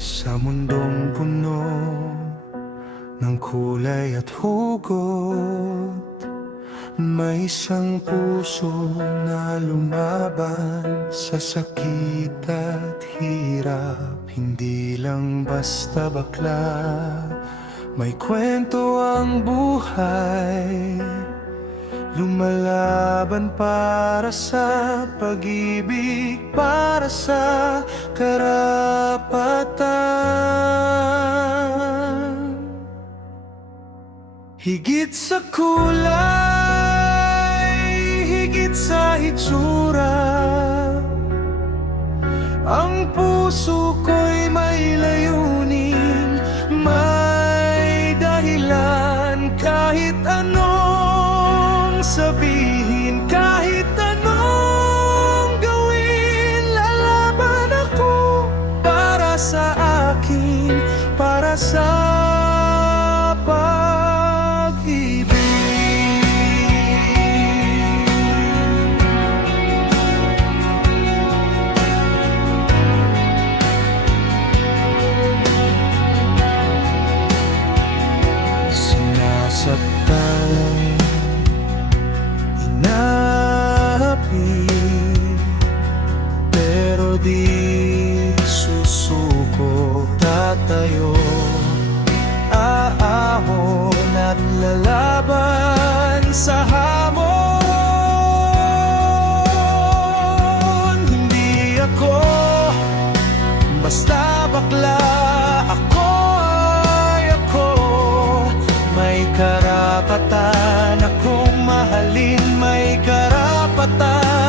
Sa mundong puno ng kulay at hugot, may isang puso na lumaban sa sakit at hirap. Hindi lang basta bakla, may kwento ang buhay. Lumalaban para sa pag-ibig, para sa karapatan. Higit sa kulay, higit sa itsura, ang puso ko'y may layunin, may dahilan. Kahit anong sabihin, kahit anong gawin, lalaban ako para sa akin, para sa saktan, inapi, pero di susuko. Tatayo, aahon at lalaban sa hamon. Hindi ako basta bakla, may karapatan akong mahalin, may karapatan